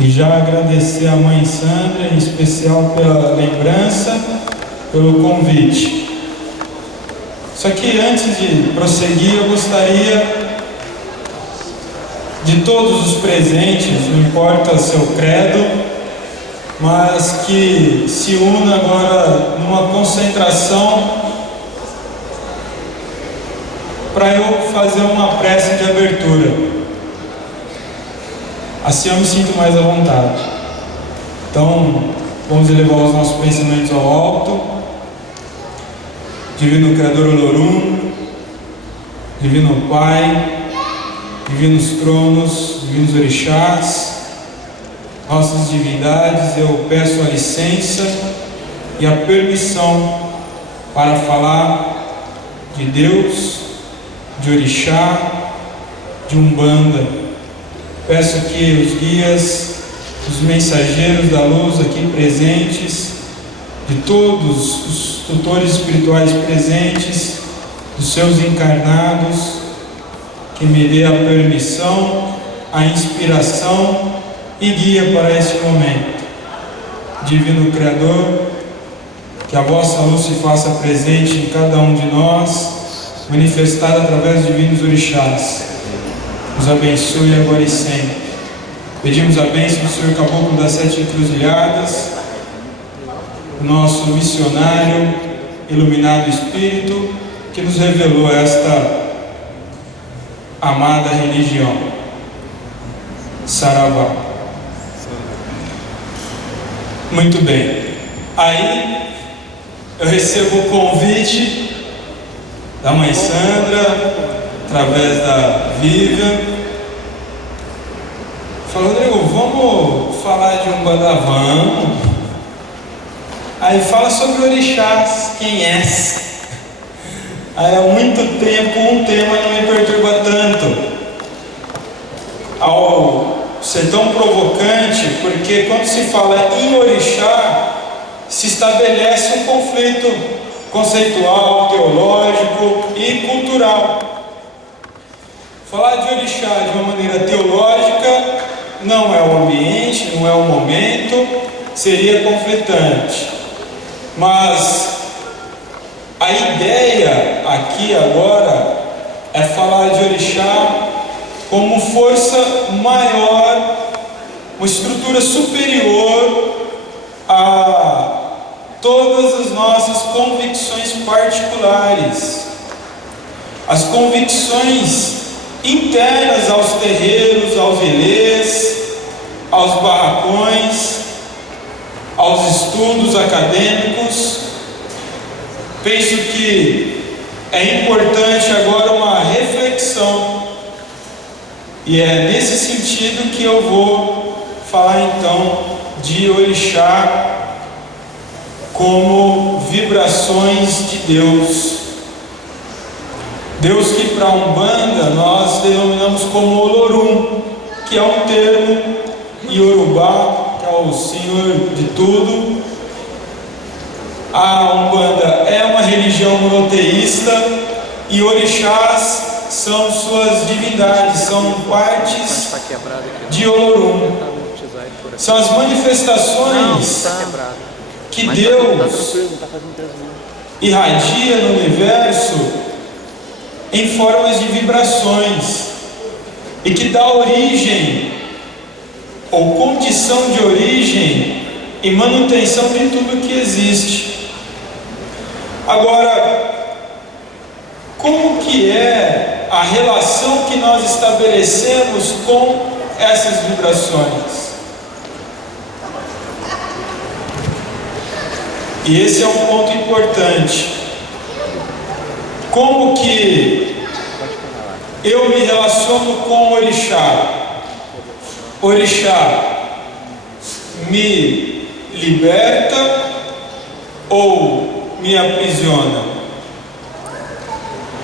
E já agradecer a mãe Sandra, em especial pela lembrança, pelo convite. Só que antes de prosseguir, eu gostaria de todos os presentes, não importa seu credo, mas que se una agora numa concentração para eu fazer uma prece de abertura. Assim eu me sinto mais à vontade. Então, vamos elevar os nossos pensamentos ao alto. Divino Criador Olorum, Divino Pai, Divinos Cronos, Divinos Orixás, nossas divindades, eu peço a licença e a permissão para falar de Deus, de Orixá, de Umbanda. Peço que os guias, os mensageiros da luz aqui presentes, de todos os tutores espirituais presentes, dos seus encarnados, que me dê a permissão, a inspiração e guia para este momento. Divino Criador, que a vossa luz se faça presente em cada um de nós, manifestada através de divinos orixás. Nos abençoe agora e sempre. Pedimos a bênção do Senhor Caboclo das Sete Encruzilhadas, nosso missionário, iluminado Espírito, que nos revelou esta amada religião. Saravá. Muito bem. Aí eu recebo o convite da mãe Sandra, através da Vivian. Falou: Rodrigo, vamos falar de Umbanda, vamos. Aí fala sobre orixás, quem és? Aí há muito tempo um tema não me perturba tanto, ao ser tão provocante, porque quando se fala em orixá, se estabelece um conflito conceitual, teológico e cultural. Falar de orixá de uma maneira teológica não é o ambiente, não é o momento, seria conflitante. Mas a ideia aqui agora é falar de orixá como força maior, uma estrutura superior a todas as nossas convicções particulares, as convicções internas aos terreiros, aos ilês, aos barracões, aos estudos acadêmicos. Penso que é importante agora uma reflexão, e é nesse sentido que eu vou falar então de orixá como vibrações de Deus. Deus que para a Umbanda nós denominamos como Olorum, que é um termo iorubá, que é o Senhor de tudo. A Umbanda é uma religião monoteísta e orixás são suas divindades, são partes de Olorum. São as manifestações que Deus irradia no universo em formas de vibrações e que dá origem ou condição de origem e manutenção de tudo que existe. Agora, como que é a relação que nós estabelecemos com essas vibrações? E esse é um ponto importante. Como que eu me relaciono com o orixá? Orixá me liberta ou me aprisiona?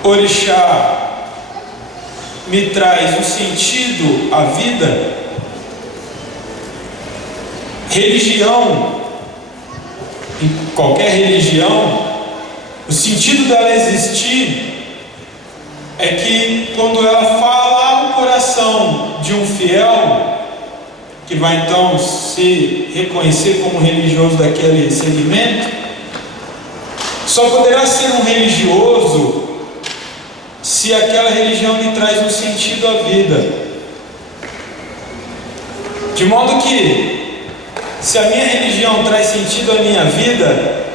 Orixá me traz um sentido à vida? Religião, em qualquer religião, o sentido dela existir é que quando ela fala no coração de um fiel, que vai então se reconhecer como religioso daquele segmento, só poderá ser um religioso se aquela religião lhe traz um sentido à vida. De modo que, se a minha religião traz sentido à minha vida,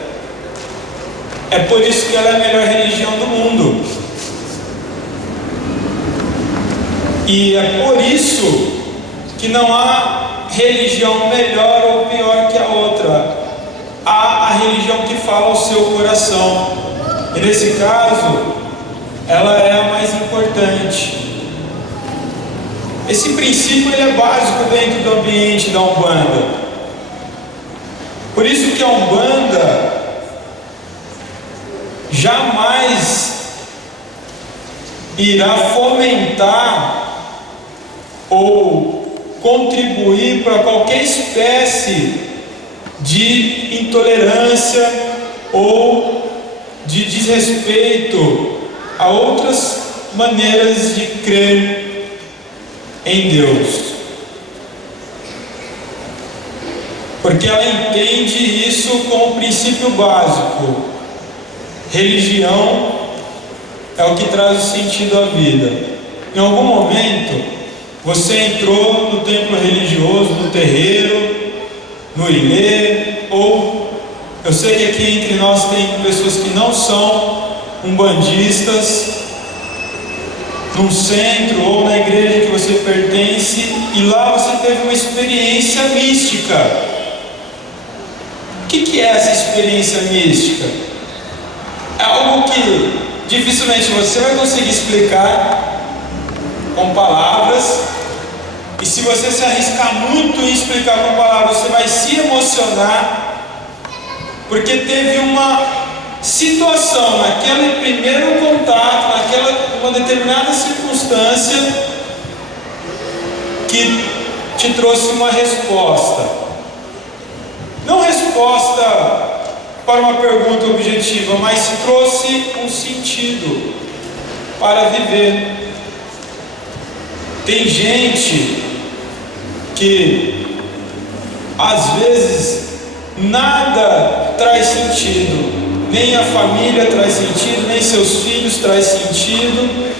é por isso que ela é a melhor religião do mundo. E é por isso que não há religião melhor ou pior que a outra. Há a religião que fala ao seu coração. E nesse caso, ela é a mais importante. Esse princípio ele é básico dentro do ambiente da Umbanda. Por isso que a Umbanda jamais irá fomentar ou contribuir para qualquer espécie de intolerância ou de desrespeito a outras maneiras de crer em Deus, porque ela entende isso como princípio básico. Religião é o que traz o sentido à vida. Em algum momento você entrou no templo religioso, no terreiro, no ilê, ou eu sei que aqui entre nós tem pessoas que não são umbandistas, num centro ou na igreja que você pertence, e lá você teve uma experiência mística. O que é essa experiência mística? É algo que dificilmente você vai conseguir explicar com palavras, e se você se arriscar muito em explicar com palavras, você vai se emocionar, porque teve uma situação, naquele primeiro contato, uma determinada circunstância, que te trouxe uma resposta. Não resposta para uma pergunta objetiva, mas te trouxe um sentido para viver. Tem gente que às vezes nada traz sentido, nem a família traz sentido, nem seus filhos traz sentido,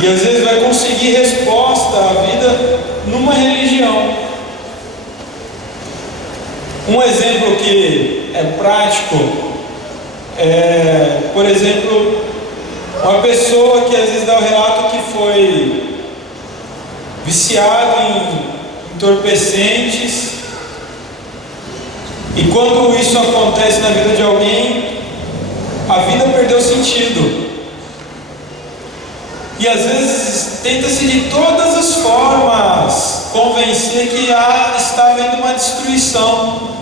e às vezes vai conseguir resposta à vida numa religião. Um exemplo que é prático é, por exemplo, uma pessoa que às vezes dá o relato que foi viciado em entorpecentes, e quando isso acontece na vida de alguém, a vida perdeu sentido. E às vezes tenta-se de todas as formas convencer que está havendo uma destruição.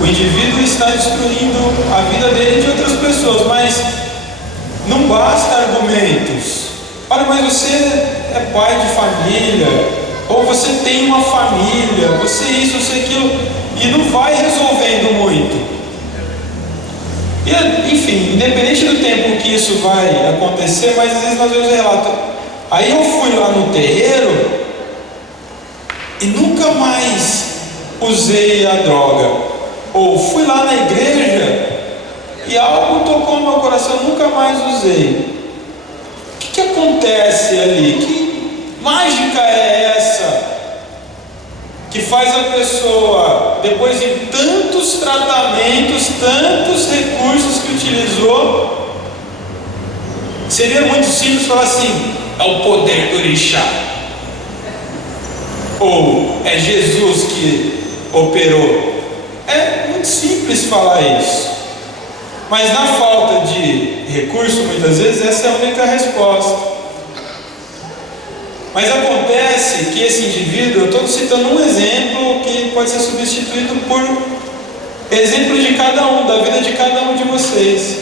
O indivíduo está destruindo a vida dele e de outras pessoas, mas não basta argumentos. Olha, mas você é pai de família, ou você tem uma família, você isso, você aquilo, e não vai resolvendo muito. E, enfim, independente do tempo que isso vai acontecer, mas às vezes nós vemos o relato. Aí eu fui lá no terreiro e nunca mais usei a droga. Ou fui lá na igreja e algo tocou no meu coração, nunca mais usei. O que acontece ali? Que mágica é essa que faz a pessoa, depois de tantos tratamentos, tantos recursos que utilizou, seria muito simples falar assim: é o poder do orixá, ou é Jesus que operou. É muito simples falar isso, mas na falta de recurso, muitas vezes, essa é a única resposta. Mas acontece que esse indivíduo, eu estou citando um exemplo que pode ser substituído por exemplo de cada um, da vida de cada um de vocês.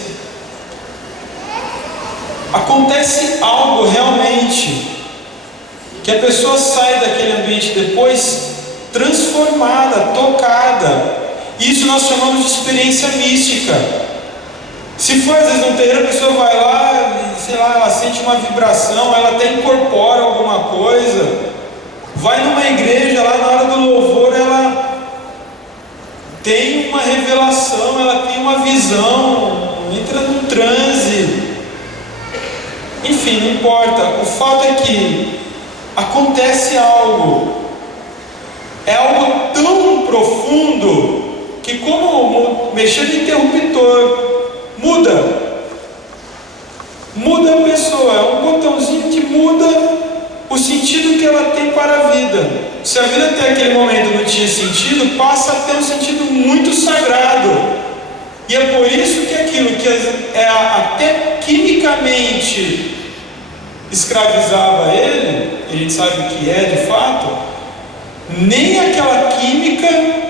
Acontece algo realmente, que a pessoa sai daquele ambiente depois transformada, tocada. Isso nós chamamos de experiência mística. Se for às vezes no terreiro, a pessoa vai lá, sei lá, ela sente uma vibração, ela até incorpora alguma coisa, vai numa igreja, lá na hora do louvor, ela tem uma revelação, ela tem uma visão, entra num transe, enfim, não importa, o fato é que acontece algo, é algo tão profundo, que como mexer no interruptor, muda a pessoa, é um botãozinho que muda o sentido que ela tem para a vida. Se a vida até aquele momento não tinha sentido, passa a ter um sentido muito sagrado, e é por isso que aquilo que até quimicamente escravizava ele, a gente sabe o que é de fato, nem aquela química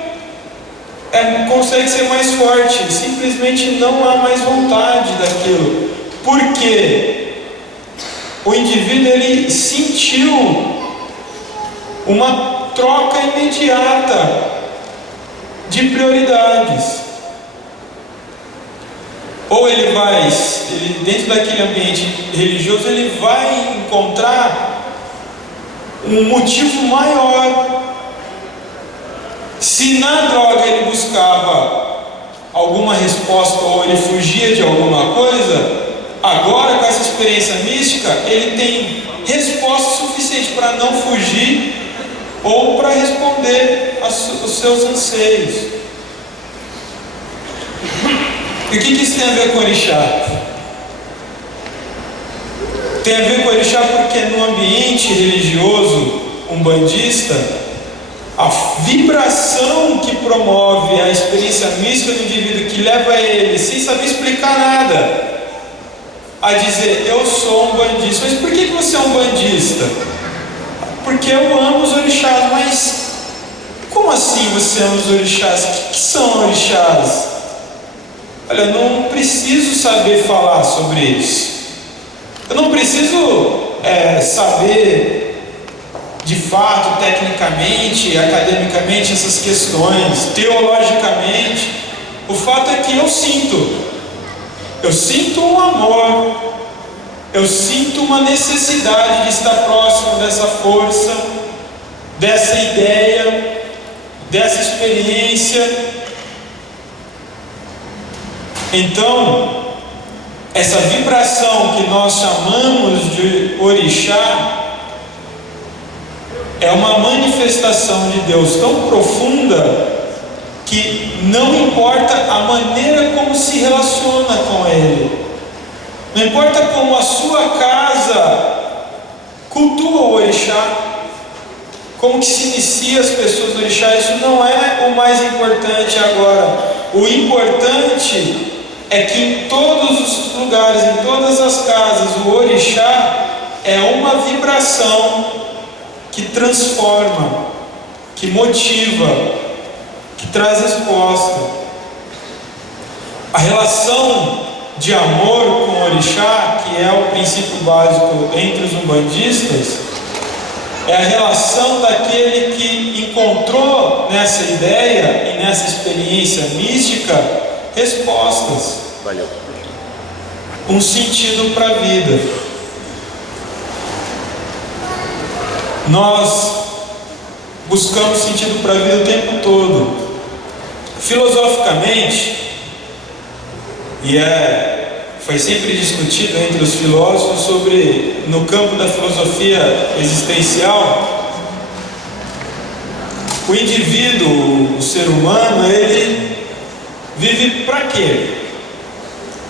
consegue ser mais forte, simplesmente não há mais vontade daquilo, porque o indivíduo ele sentiu uma troca imediata de prioridades. Ou ele dentro daquele ambiente religioso, ele vai encontrar um motivo maior. Se na droga ele buscava alguma resposta ou ele fugia de alguma coisa, agora com essa experiência mística, ele tem resposta suficiente para não fugir ou para responder aos seus anseios. E o que isso tem a ver com orixá? Tem a ver com orixá porque no ambiente religioso umbandista, a vibração que promove a experiência mística do indivíduo, que leva ele, sem saber explicar nada, a dizer: eu sou um bandista. Mas por que você é um bandista? Porque eu amo os orixás. Mas como assim você ama os orixás? O que são orixás? Olha, eu não preciso saber falar sobre isso. Eu não preciso saber de fato, tecnicamente, academicamente, essas questões, teologicamente. O fato é que eu sinto um amor, eu sinto uma necessidade de estar próximo dessa força, dessa ideia, dessa experiência. Então, essa vibração que nós chamamos de orixá é uma manifestação de Deus tão profunda que não importa a maneira como se relaciona com Ele, não importa como a sua casa cultua o orixá, como que se inicia as pessoas no orixá, isso não é o mais importante agora. O importante é que em todos os lugares, em todas as casas, o orixá é uma vibração que transforma, que motiva, que traz resposta. A relação de amor com o orixá, que é o princípio básico entre os umbandistas, é a relação daquele que encontrou nessa ideia e nessa experiência mística respostas. Valeu. Um sentido para a vida. Nós buscamos sentido para a vida o tempo todo. Filosoficamente, foi sempre discutido entre os filósofos sobre, no campo da filosofia existencial, o indivíduo, o ser humano, ele vive para quê?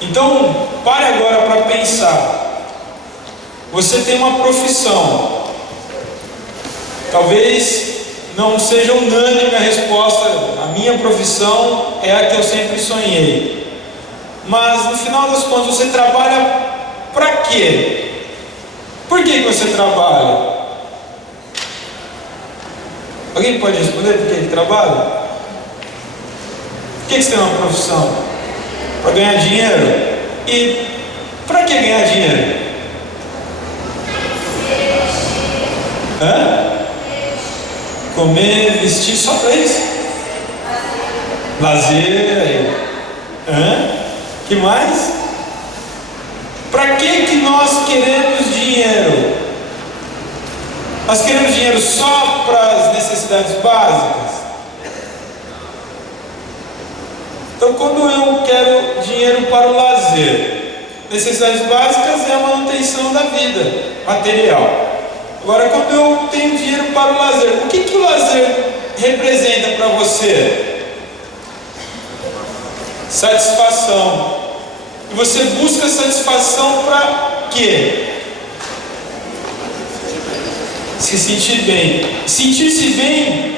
Então, pare agora para pensar. Você tem uma profissão. Talvez não seja unânime a resposta: a minha profissão é a que eu sempre sonhei. Mas no final das contas, você trabalha para quê? Por que você trabalha? Alguém pode responder por que ele trabalha? Por que você tem uma profissão? Para ganhar dinheiro? E para que ganhar dinheiro? Comer, vestir, só para isso? Lazer. Que mais? Para que nós queremos dinheiro? Nós queremos dinheiro só para as necessidades básicas? Então, quando eu quero dinheiro para o lazer, necessidades básicas é a manutenção da vida material. Agora, quando eu tenho dinheiro para o lazer, o que o lazer representa para você? Satisfação. E você busca satisfação para quê? Se sentir bem. Sentir-se bem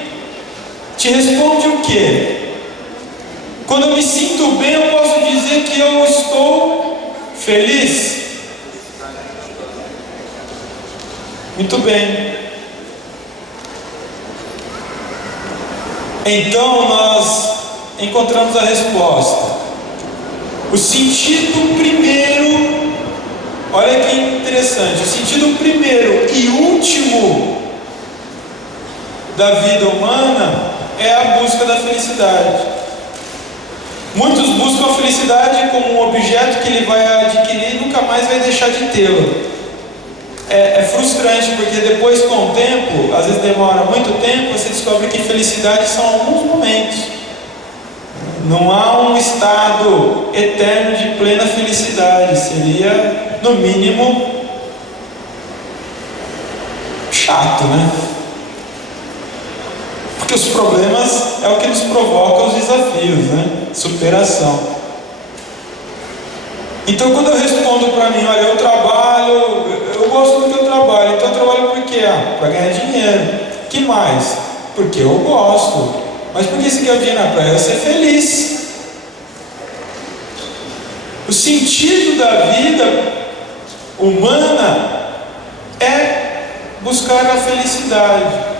te responde o quê? Quando eu me sinto bem, eu posso dizer que eu estou feliz? Muito bem. Então nós encontramos a resposta. O sentido primeiro, olha que interessante, o sentido primeiro e último da vida humana é a busca da felicidade. Muitos buscam a felicidade como um objeto que ele vai adquirir e nunca mais vai deixar de tê-lo. É frustrante, porque depois, com o tempo, às vezes demora muito tempo, você descobre que felicidade são alguns momentos. Não há um estado eterno de plena felicidade. Seria, no mínimo, chato, né? Porque os problemas é o que nos provoca os desafios, né? Superação. Então, quando eu respondo para mim, olha, eu trabalho, eu gosto do que eu trabalho, então eu trabalho por quê? Para ganhar dinheiro. Que mais? Porque eu gosto. Mas por que você quer o dinheiro? Para eu ser feliz. O sentido da vida humana é buscar a felicidade.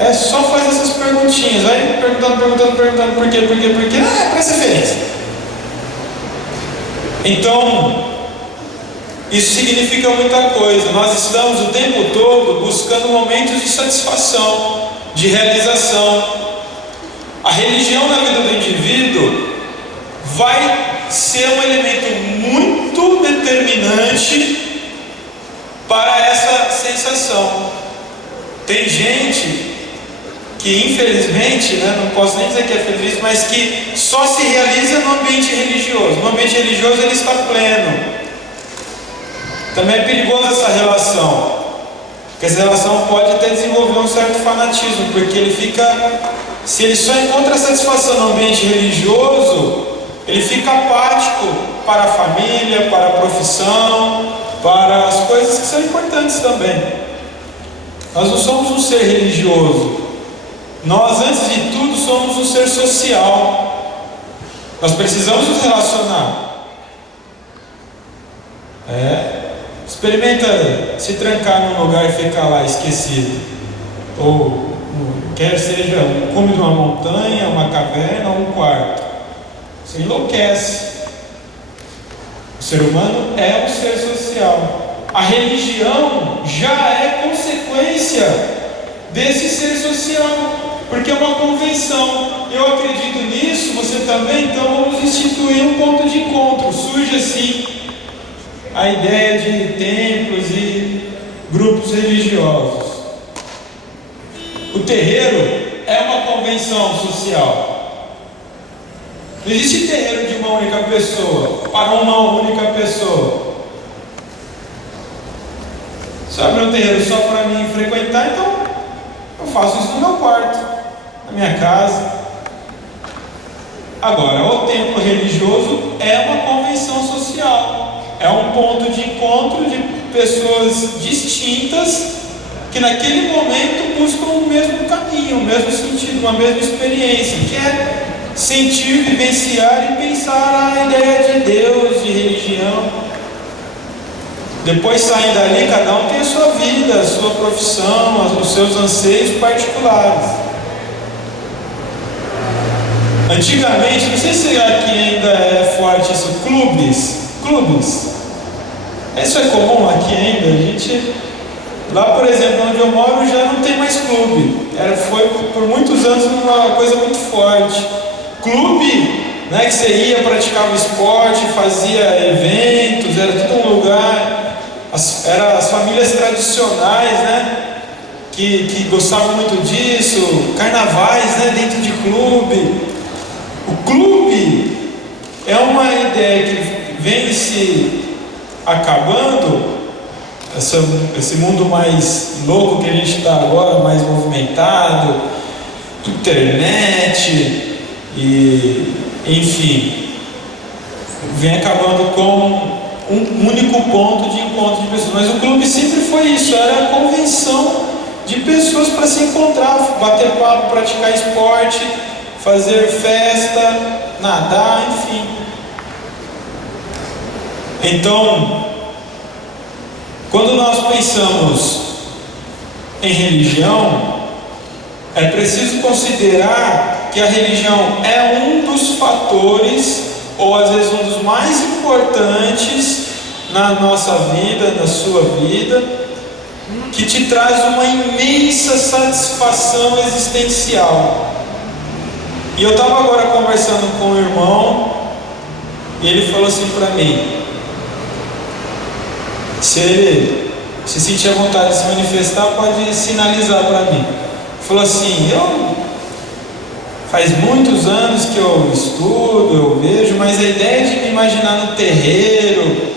É só fazer essas perguntinhas, vai perguntando, por quê? É para ser feliz. Então, isso significa muita coisa. Nós estamos o tempo todo buscando momentos de satisfação, de realização. A religião na vida do indivíduo vai ser um elemento muito determinante para essa sensação. Tem gente que, infelizmente, não posso nem dizer que é feliz, mas que só se realiza no ambiente religioso. No ambiente religioso ele está pleno. Também é perigosa essa relação, porque essa relação pode até desenvolver um certo fanatismo, porque ele fica, se ele só encontra satisfação no ambiente religioso, ele fica apático para a família, para a profissão, para as coisas que são importantes também. Nós não somos um ser religioso. Nós, antes de tudo, somos um ser social. Nós precisamos nos relacionar. Experimenta se trancar num lugar e ficar lá esquecido. Ou quer seja um cume de uma montanha, uma caverna ou um quarto. Você enlouquece. O ser humano é um ser social. A religião já é consequência desse ser social. Porque é uma convenção. Eu acredito nisso, você também, então vamos instituir um ponto de encontro. Surge assim a ideia de templos e grupos religiosos. O terreiro é uma convenção social. Não existe terreiro de uma única pessoa, para uma única pessoa. Sabe, um terreiro só para mim frequentar, então eu faço isso no meu quarto, na minha casa. Agora, o templo religioso é uma convenção social. É um ponto de encontro de pessoas distintas que naquele momento buscam o mesmo caminho, o mesmo sentido, uma mesma experiência, que é sentir, vivenciar e pensar a ideia de Deus, de religião. Depois saem dali, cada um tem a sua vida, a sua profissão, os seus anseios particulares. Antigamente, não sei se aqui ainda é forte isso, clubes. Isso é comum aqui ainda. A gente, lá por exemplo, onde eu moro, já não tem mais clube. Foi por muitos anos uma coisa muito forte. Clube Não é que você ia, praticava esporte, fazia eventos, era tudo um lugar, eram as famílias tradicionais, né? Que gostavam muito disso, carnavais, né? Dentro de clube. O clube é uma ideia que vem se acabando, esse mundo mais louco que a gente está agora, mais movimentado, internet, e enfim, vem acabando com um único ponto de encontro de pessoas. Mas o clube sempre foi isso, era a convenção de pessoas para se encontrar, bater papo, praticar esporte, fazer festa, nadar, enfim. Então, quando nós pensamos em religião, é preciso considerar que a religião é um dos fatores, ou às vezes um dos mais importantes na nossa vida, na sua vida, que te traz uma imensa satisfação existencial. E eu estava agora conversando com um irmão, e ele falou assim para mim: se ele se sentir a vontade de se manifestar, pode sinalizar para mim. Ele falou assim: faz muitos anos que eu estudo, eu vejo, mas a ideia de me imaginar no terreiro,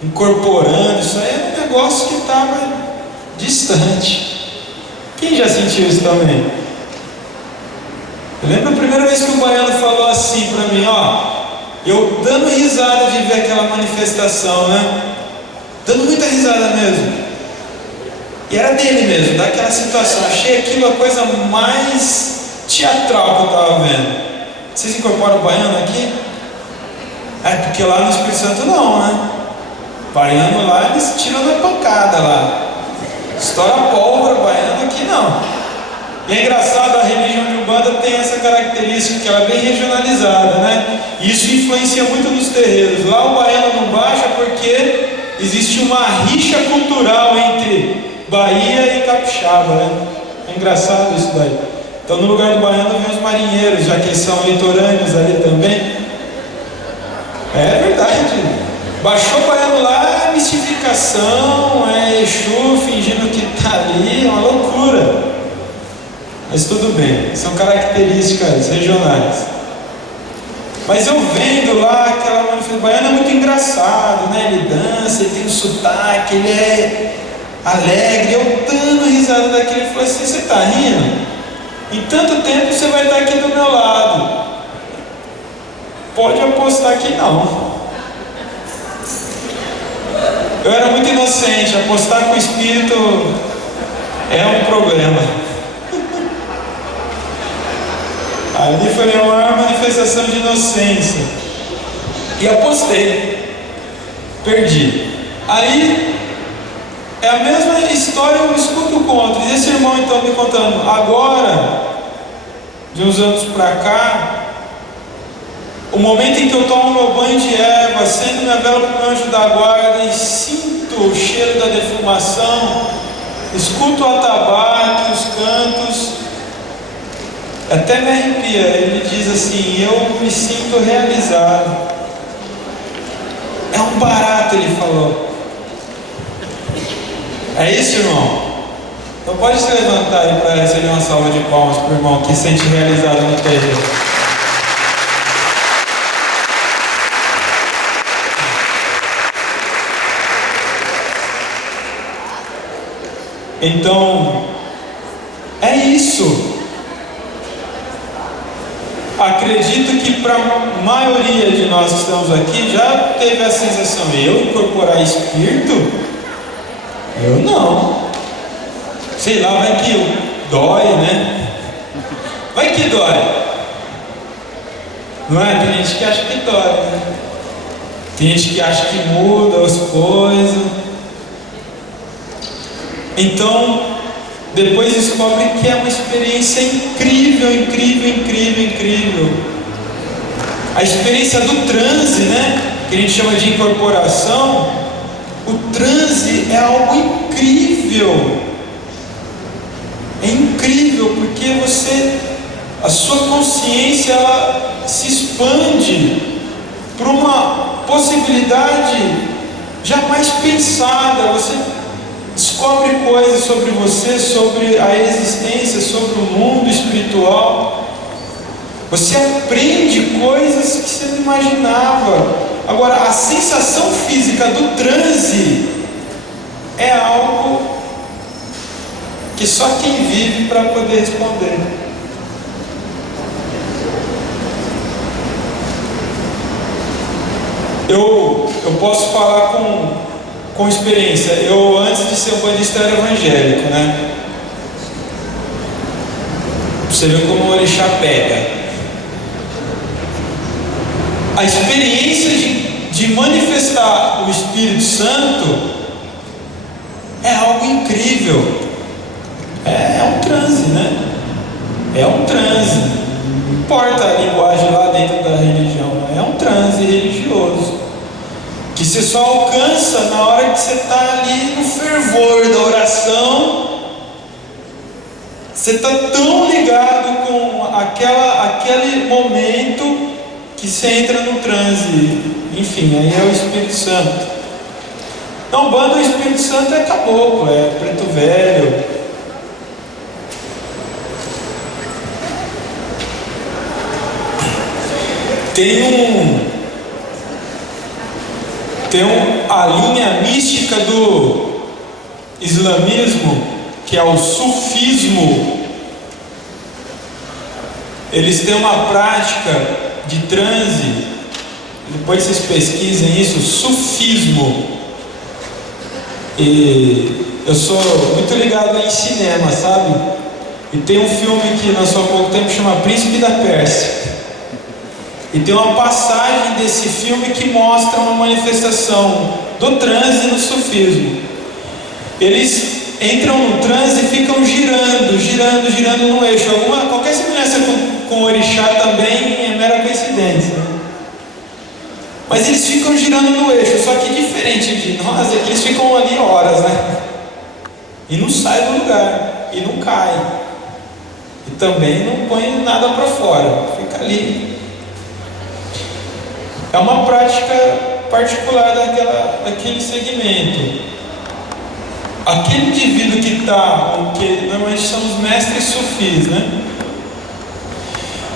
incorporando, isso aí é um negócio que estava distante. Quem já sentiu isso também? Eu lembro a primeira vez que o baiano falou assim para mim, eu dando risada de ver aquela manifestação, né? Dando muita risada mesmo. E era dele mesmo, daquela situação. Achei aquilo a coisa mais teatral que eu estava vendo. Vocês incorporam o baiano aqui? É porque lá no Espírito Santo não, né? O baiano lá, eles tiram da pancada lá. Estoura a pólvora, o baiano aqui não. E é engraçado, a religião de Umbanda tem essa característica, que ela é bem regionalizada, né? E isso influencia muito nos terreiros. Lá o baiano não baixa porque existe uma rixa cultural entre Bahia e Capixaba, né? É engraçado isso daí. Então no lugar do baiano vem os marinheiros, já que eles são litorâneos ali também. É verdade. Baixou o baiano lá, é mistificação, é Exu fingindo que está ali, é uma loucura. Mas tudo bem, são características regionais. Mas eu vendo lá aquela manifestação, o baiano é muito engraçado, né? Ele dança, ele tem um sotaque, ele é alegre. Eu dando risada daquilo, ele falou assim: você está rindo? Em tanto tempo você vai estar aqui do meu lado. Pode apostar que não. Eu era muito inocente, apostar com o espírito é um problema. Ali foi a minha maior manifestação de inocência. E apostei. Perdi. Aí é a mesma história, eu escuto o conto. E esse irmão então me contando, agora, de uns anos para cá, o momento em que eu tomo meu banho de erva, acendo minha vela para o meu anjo da guarda e sinto o cheiro da defumação, escuto o atabaque, os cantos, até me arrepia. Ele diz assim: eu me sinto realizado. É um barato, ele falou. É isso, irmão? Então pode se levantar aí para receber uma salva de palmas para o irmão que se sente realizado no terreiro. Então, é isso. Acredito que para a maioria de nós que estamos aqui já teve a sensação: eu incorporar espírito? Eu não. Sei lá, vai que dói, né? Vai que dói. Não é? Tem gente que acha que dói, né? Tem gente que acha que muda as coisas. Então, depois descobre que é uma experiência incrível, incrível, incrível, incrível. A experiência do transe, né? Que a gente chama de incorporação. O transe é algo incrível. É incrível porque a sua consciência, ela se expande para uma possibilidade jamais pensada. Você descobre coisas sobre você, sobre a existência, sobre o mundo espiritual. Você aprende coisas que você não imaginava. Agora, a sensação física do transe é algo que só quem vive para poder responder. Eu posso falar com experiência. Eu, antes de ser um bandista, era evangélico, né? Você vê como o orixá pega. A experiência de manifestar o Espírito Santo é algo incrível. É um transe, né? É um transe. Não importa a linguagem lá dentro da religião, é um transe religioso que você só alcança na hora que você está ali no fervor da oração. Você está tão ligado com aquele momento que você entra no transe. Enfim, aí é o Espírito Santo. Não, banda, o Espírito Santo é caboclo, é preto velho. Tem a linha mística do islamismo, que é o sufismo. Eles têm uma prática de transe, depois vocês pesquisem isso, sufismo. E eu sou muito ligado em cinema, sabe? E tem um filme que lançou há pouco tempo, chama Príncipe da Pérsia. E tem uma passagem desse filme que mostra uma manifestação do transe no sufismo. Eles entram no transe e ficam girando no eixo. Qualquer semelhança com o orixá também é mera coincidência. Mas eles ficam girando no eixo, só que diferente de nós é que eles ficam ali horas, né? E não sai do lugar, e não cai. E também não põe nada para fora, fica ali. É uma prática particular daquele segmento. Aquele indivíduo que está, que normalmente são os mestres sufis, né?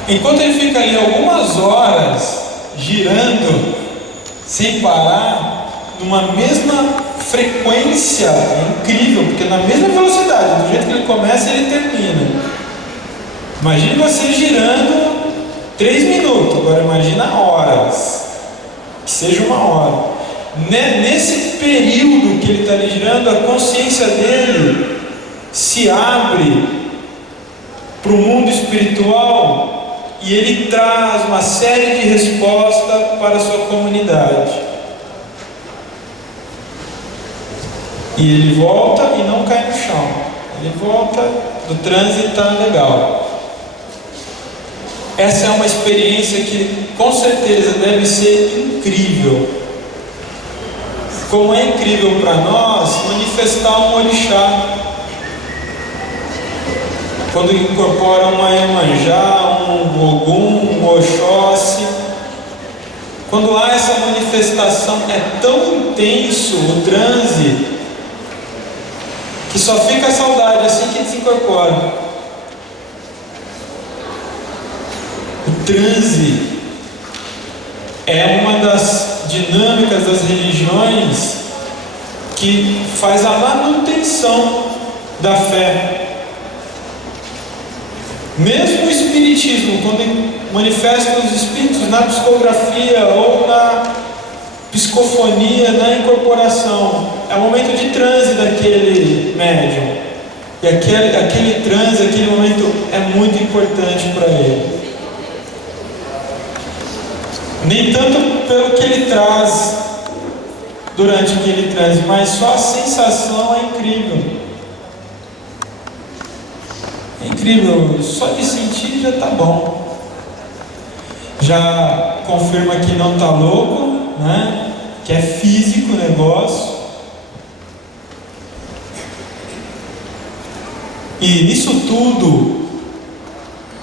Enquanto ele fica ali algumas horas girando sem parar, numa mesma frequência, é incrível, porque na mesma velocidade, do jeito que ele começa, ele termina. Imagine você girando 3 minutos, agora imagina horas, que seja 1 hora. Nesse período que ele está ali girando, a consciência dele se abre para o mundo espiritual e ele traz uma série de respostas para a sua comunidade. E ele volta e não cai no chão. Ele volta do transe e está legal. Essa é uma experiência que com certeza deve ser incrível. Como é incrível para nós manifestar um orixá. Quando incorpora uma Iemanjá, um Ogum, um Oxóssi. Quando há essa manifestação, é tão intenso o transe, que só fica a saudade assim que desincorpora. O transe é uma das dinâmicas das religiões que faz a manutenção da fé. Mesmo o Espiritismo, quando manifesta os Espíritos na psicografia ou na psicofonia, na incorporação, é um momento de transe daquele médium. E aquele transe, aquele momento é muito importante para ele. Nem tanto pelo que ele traz durante aquele transe, mas só a sensação é incrível. É incrível, só de sentir já está bom. Já confirma que não está louco, né? Que é físico o negócio. E nisso tudo,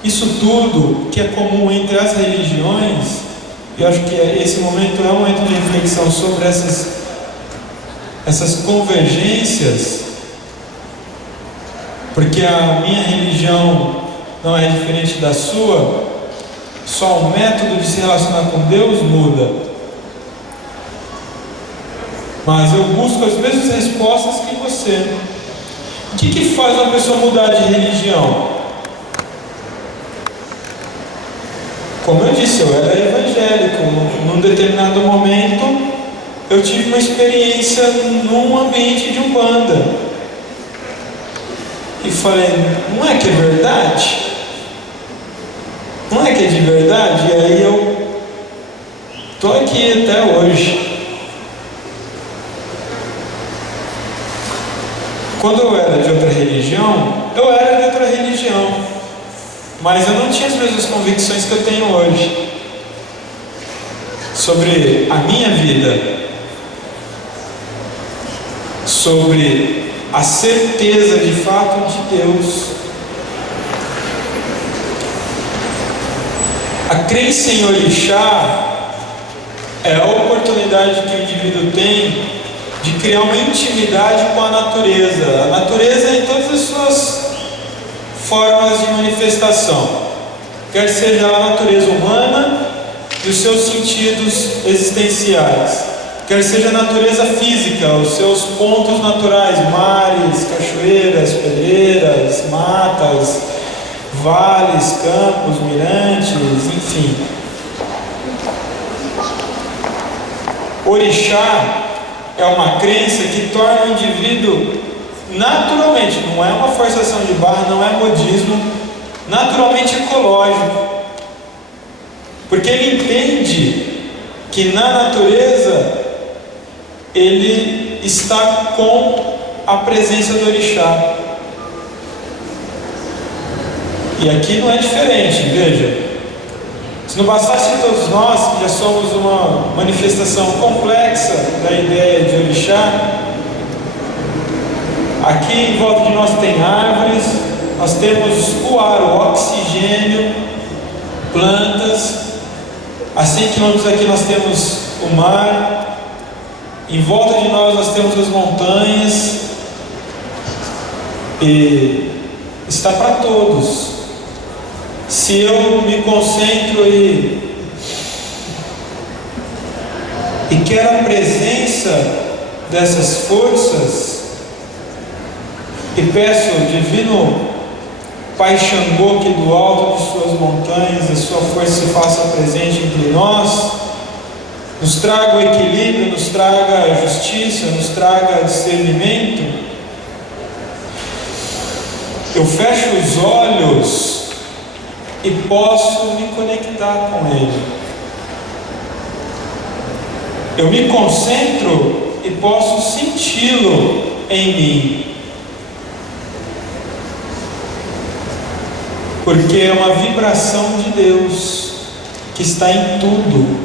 Isso tudo que é comum entre as religiões, eu acho que esse momento é um momento de reflexão sobre essas convergências, porque a minha religião não é diferente da sua, só o método de se relacionar com Deus muda. Mas eu busco as mesmas respostas que você. O que faz uma pessoa mudar de religião? Como eu disse, eu era evangélico. Num determinado momento, eu tive uma experiência num ambiente de umbanda. E falei, não é que é verdade? Não é que é de verdade? E aí eu estou aqui até hoje. Quando eu era de outra religião, mas eu não tinha as mesmas convicções que eu tenho hoje sobre a minha vida, sobre a certeza de fato de Deus. A crença em Orixá é a oportunidade que o indivíduo tem de criar uma intimidade com a natureza. A natureza em todas as suas formas de manifestação, quer seja a natureza humana e os seus sentidos existenciais, quer seja a natureza física, os seus pontos naturais, mares, cachoeiras, pedreiras, matas, vales, campos, mirantes, enfim. Orixá é uma crença que torna o indivíduo naturalmente, não é uma forçação de barra, não é modismo, naturalmente ecológico, porque ele entende que na natureza ele está com a presença do Orixá. E aqui não é diferente, veja. Se não bastasse todos nós, que já somos uma manifestação complexa da ideia de Orixá, aqui em volta de nós tem árvores, nós temos o ar, o oxigênio, plantas. A 100 quilômetros aqui nós temos o mar, em volta de nós temos as montanhas, e está para todos. Se eu me concentro e quero a presença dessas forças, e peço ao divino Pai Xangô que do alto de suas montanhas a sua força se faça presente entre nós, nos traga o equilíbrio, nos traga a justiça, nos traga discernimento, eu fecho os olhos e posso me conectar com Ele. Eu me concentro e posso senti-lo em mim, porque é uma vibração de Deus que está em tudo.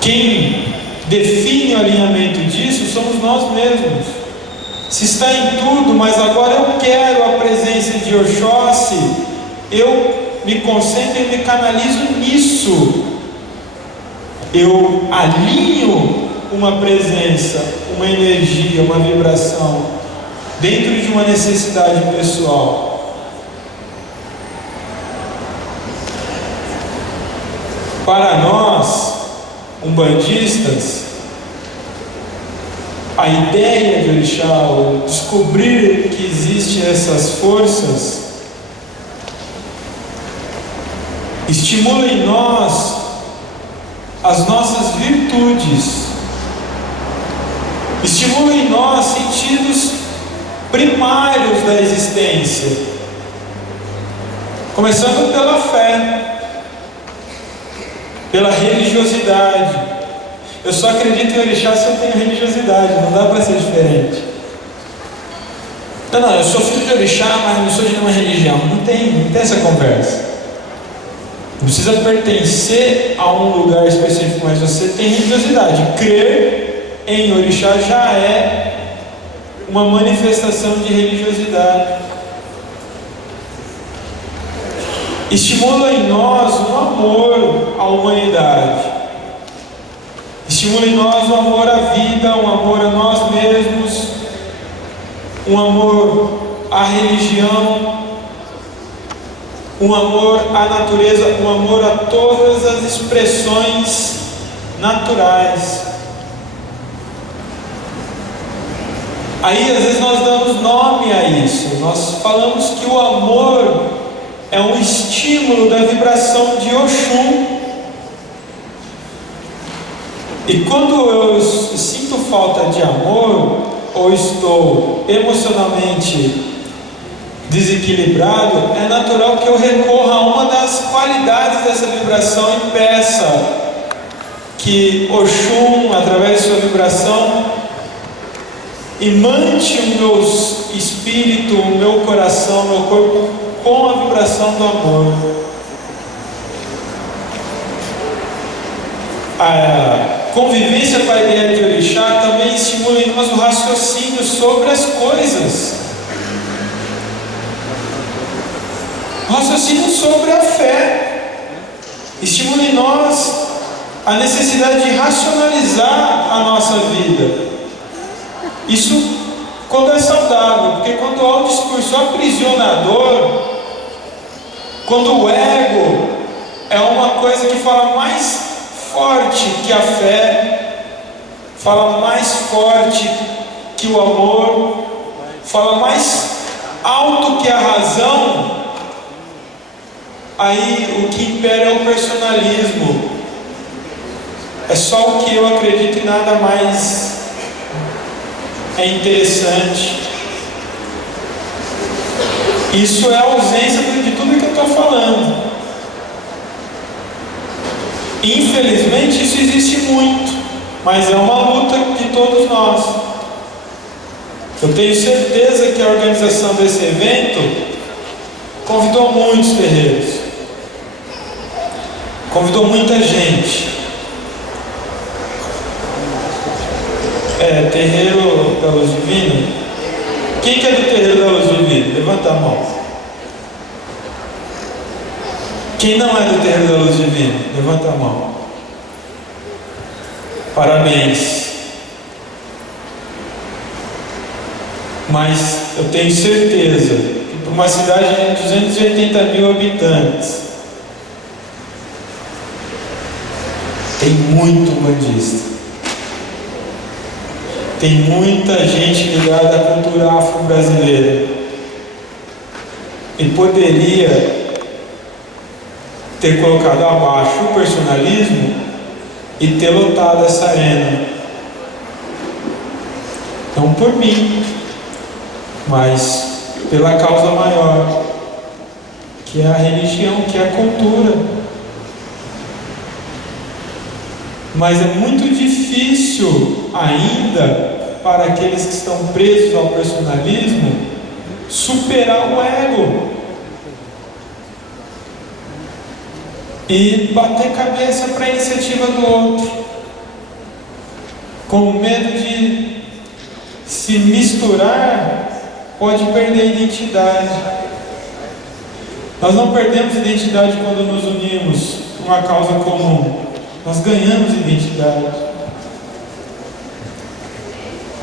Quem define o alinhamento disso somos nós mesmos. Se está em tudo, mas agora eu quero a presença de Oxóssi, eu me concentro e me canalizo nisso. Eu alinho uma presença, uma energia, uma vibração dentro de uma necessidade pessoal. Para nós, umbandistas, a ideia de Orixá, descobrir que existem essas forças, estimula em nós as nossas virtudes, estimula em nós sentidos primários da existência, começando pela fé, pela religiosidade. Eu só acredito em Orixá se eu tenho religiosidade, não dá para ser diferente. Não, eu sou filho de Orixá, mas não sou de nenhuma religião. Não tem essa conversa. Não precisa pertencer a um lugar específico, mas você tem religiosidade. Crer em Orixá já é uma manifestação de religiosidade. estimula em nós um amor à humanidade, estimula em nós um amor à vida, um amor a nós mesmos, um amor à religião, um amor à natureza, um amor a todas as expressões naturais. Aí às vezes nós damos nome a isso, nós falamos que o amor é um estímulo da vibração de Oxum. E quando eu sinto falta de amor, ou estou emocionalmente desequilibrado, é natural que eu recorra a uma das qualidades dessa vibração e peça que Oxum, através de sua vibração, imante o meu espírito, o meu coração, o meu corpo com a vibração do amor. A convivência com a ideia de orixá também estimula em nós o raciocínio sobre as coisas, o raciocínio sobre a fé, estimula em nós a necessidade de racionalizar a nossa vida. Isso quando é saudável, porque quando há um discurso aprisionador, quando o ego é uma coisa que fala mais forte que a fé, fala mais forte que o amor, fala mais alto que a razão, aí o que impera é o personalismo. É só o que eu acredito e nada mais é interessante. Isso é a ausência de tudo que eu estou falando. Infelizmente isso existe muito, mas é uma luta de todos nós. Eu tenho certeza que a organização desse evento convidou muitos terreiros, convidou muita gente. Terreiro da Luz Divina. Quem que é do terreiro da Luz Divina? Levanta a mão. Quem não é do terreiro da Luz Divina? Levanta a mão. Parabéns. Mas eu tenho certeza que para uma cidade de 280 mil habitantes tem muito bandista. Tem muita gente ligada à cultura afro-brasileira e poderia ter colocado abaixo o personalismo e ter lotado essa arena. Não por mim, mas pela causa maior, que é a religião, que é a cultura. Mas é muito difícil ainda para aqueles que estão presos ao personalismo superar o ego e bater cabeça para a iniciativa do outro, com medo de se misturar, pode perder a identidade. Nós não perdemos identidade quando nos unimos por uma causa comum. Nós ganhamos identidade.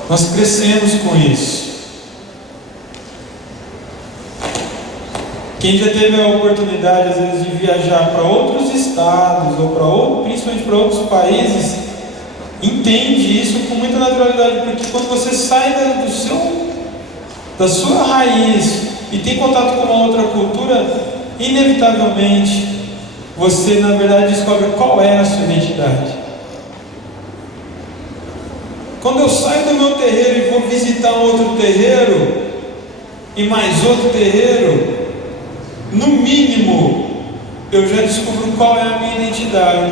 Nós crescemos com isso. Quem já teve a oportunidade, às vezes, de viajar para outros estados, ou principalmente para outros países, entende isso com muita naturalidade, porque quando você sai da sua raiz e tem contato com uma outra cultura, inevitavelmente você na verdade descobre qual é a sua identidade. Quando eu saio do meu terreiro e vou visitar outro terreiro e mais outro terreiro, no mínimo eu já descubro qual é a minha identidade.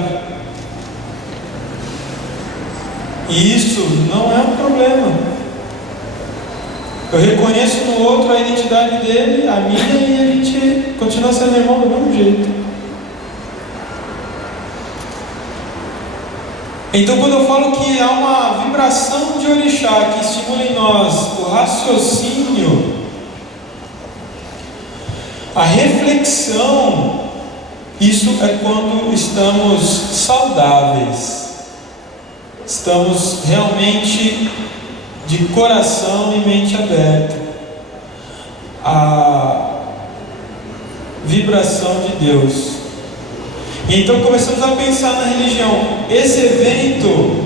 E isso não é um problema. Eu reconheço no outro a identidade dele, a minha, e a gente continua sendo irmão do mesmo jeito. Então, quando eu falo que há uma vibração de orixá que estimula em nós o raciocínio, a reflexão, Isso é quando estamos saudáveis, estamos realmente de coração e mente aberta à vibração de Deus. Então começamos a pensar na religião. Esse evento,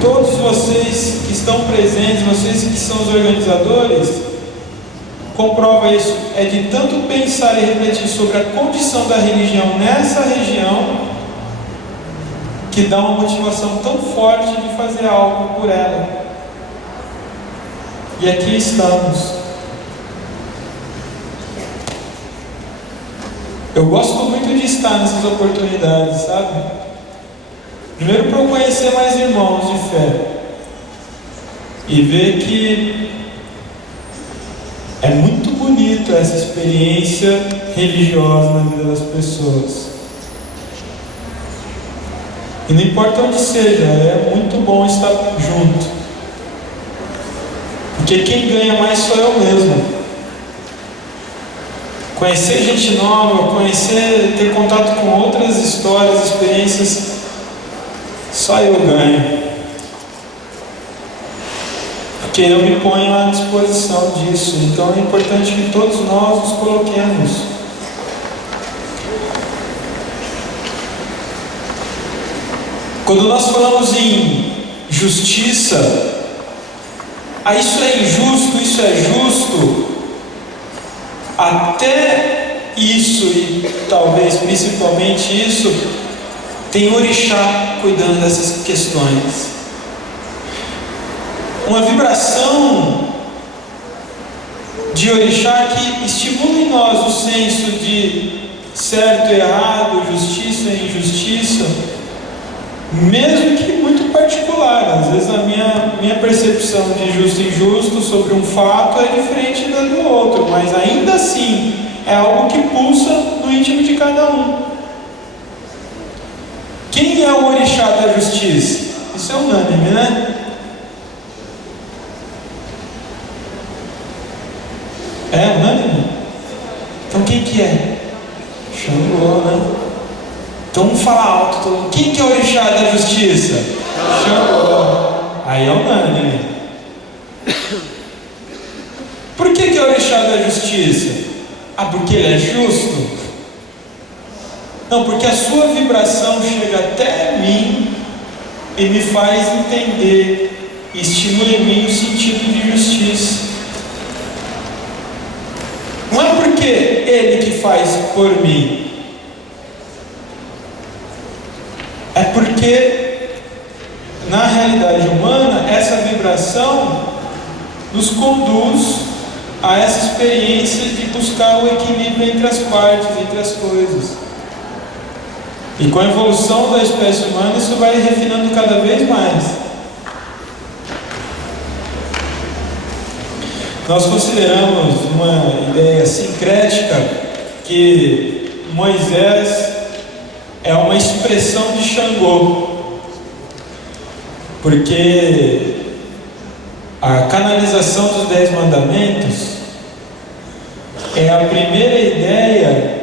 todos vocês que estão presentes, vocês que são os organizadores, comprova isso. É de tanto pensar e refletir sobre a condição da religião nessa região, que dá uma motivação tão forte de fazer algo por ela. E aqui estamos. Eu gosto muito de estar nessas oportunidades, sabe? Primeiro para eu conhecer mais irmãos de fé e ver que é muito bonito essa experiência religiosa na vida das pessoas. E não importa onde seja, é muito bom estar junto. Porque quem ganha mais sou eu mesmo. Conhecer gente nova, ter contato com outras histórias, experiências, só eu ganho. Porque eu me ponho à disposição disso. Então é importante que todos nós nos coloquemos. Quando nós falamos em justiça, isso é injusto, isso é justo, até isso, e talvez principalmente isso, tem orixá cuidando dessas questões. Uma vibração de orixá que estimula em nós o senso de certo e errado, justiça e injustiça, mesmo que muito particular. Às vezes a minha percepção de justo e injusto sobre um fato é diferente da do outro, mas ainda assim é algo que pulsa no íntimo de cada um. Quem é o orixá da justiça? Isso é unânime, né? É unânime? Então quem que é? Xangô, né? Então vamos falar alto todo mundo. Quem que é o orixá da justiça? Xangô. Aí é unânime. Por que é o orixá da justiça? Porque ele é justo? Não, porque a sua vibração chega até mim e me faz entender, estimula em mim o sentido de justiça. Não é porque ele que faz por mim, é porque na realidade humana essa vibração nos conduz a essa experiência de buscar o equilíbrio entre as partes, entre as coisas. E com a evolução da espécie humana isso vai refinando cada vez mais. Nós consideramos uma ideia sincrética que Moisés é uma expressão de Xangô, porque a canalização dos 10 mandamentos é a primeira ideia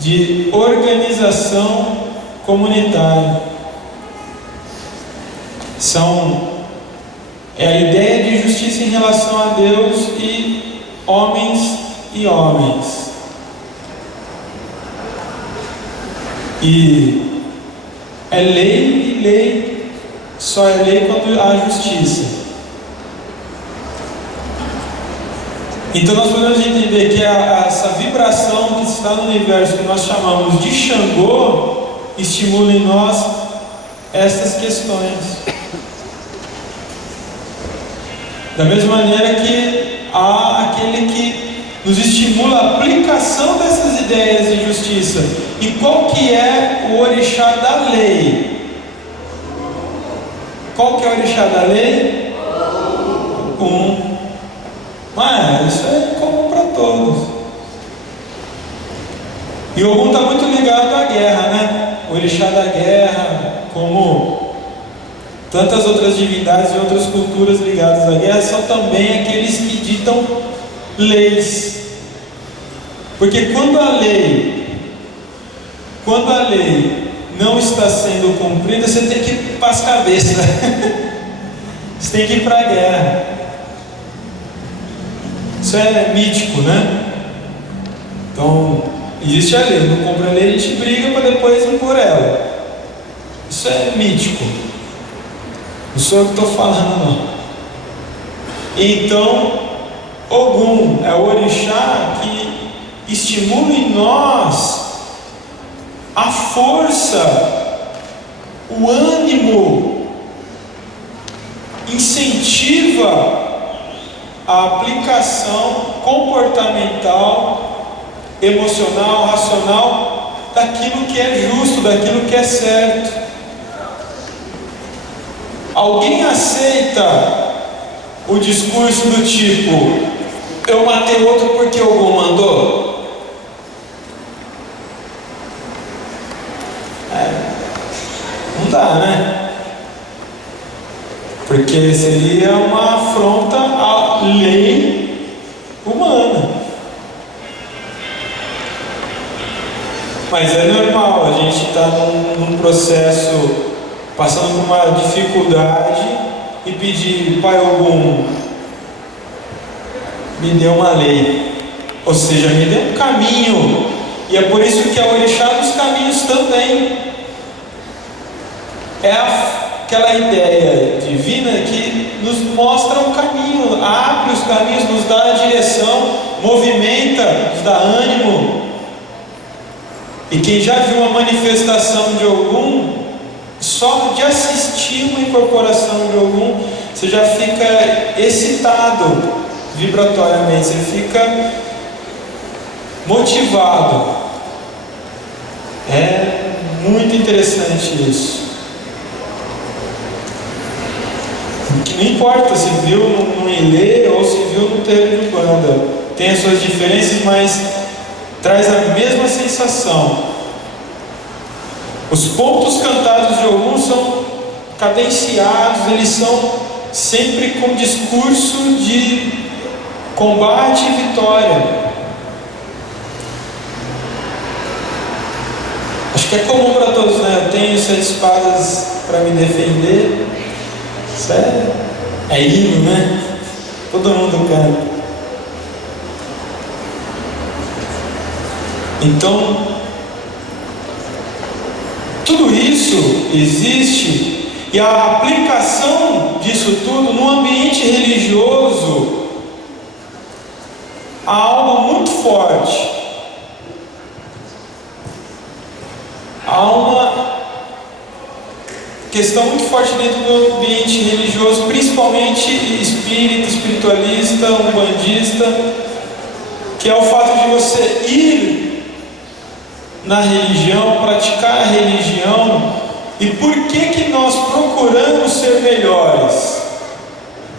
de organização comunitária. É a ideia de justiça em relação a Deus e homens e homens. E é lei, e lei só é lei quando há justiça. Então nós podemos entender que essa vibração que está no universo, que nós chamamos de Xangô, estimula em nós estas questões. Da mesma maneira que há aquele que nos estimula a aplicação dessas ideias de justiça. E qual que é o orixá da lei? Qual que é o orixá da lei? Mas isso é comum para todos. E Ogum está muito ligado à guerra, né? O orixá da guerra, como tantas outras divindades e outras culturas ligadas à guerra, são também aqueles que ditam leis. Porque quando a lei quando a lei não está sendo cumprida, você tem que ir para as cabeças. Você tem que ir para a guerra. Isso é mítico, né? Então, existe a lei, não cumpre a lei, a gente briga para depois impor ela. Isso é mítico. Não sou eu que estou falando, não. Então, Ogum é o orixá que estimula em nós a força, o ânimo, incentiva a aplicação comportamental, emocional, racional daquilo que é justo, daquilo que é certo. Alguém aceita o discurso do tipo: eu matei outro porque Ogum mandou? Não dá, né? Porque seria uma afronta à lei humana. Mas é normal, a gente está num processo, passando por uma dificuldade, e pedir: Pai Ogum, me dê uma lei, ou seja, me dê um caminho. E é por isso que é o orixá dos caminhos também. É aquela ideia divina que nos mostra um caminho, abre os caminhos, nos dá a direção, movimenta, nos dá ânimo. E quem já viu uma manifestação de Ogum, só de assistir uma incorporação de Ogum, você já fica excitado vibratoriamente, você fica motivado. É muito interessante isso. Não importa se viu no Ilê ou se viu no terreiro de Umbanda, tem as suas diferenças, mas traz a mesma sensação. Os pontos cantados de Ogum são cadenciados, eles são sempre com discurso de combate e vitória. Acho que é comum para todos, né? Eu tenho 7 espadas para me defender. Isso é hino, né? Todo mundo canta. Então, tudo isso existe, e a aplicação disso tudo no ambiente religioso há algo muito forte. Há uma questão muito forte dentro do ambiente religioso, principalmente espírita, espiritualista, umbandista, que é o fato de você ir na religião, praticar a religião. E por que nós procuramos ser melhores?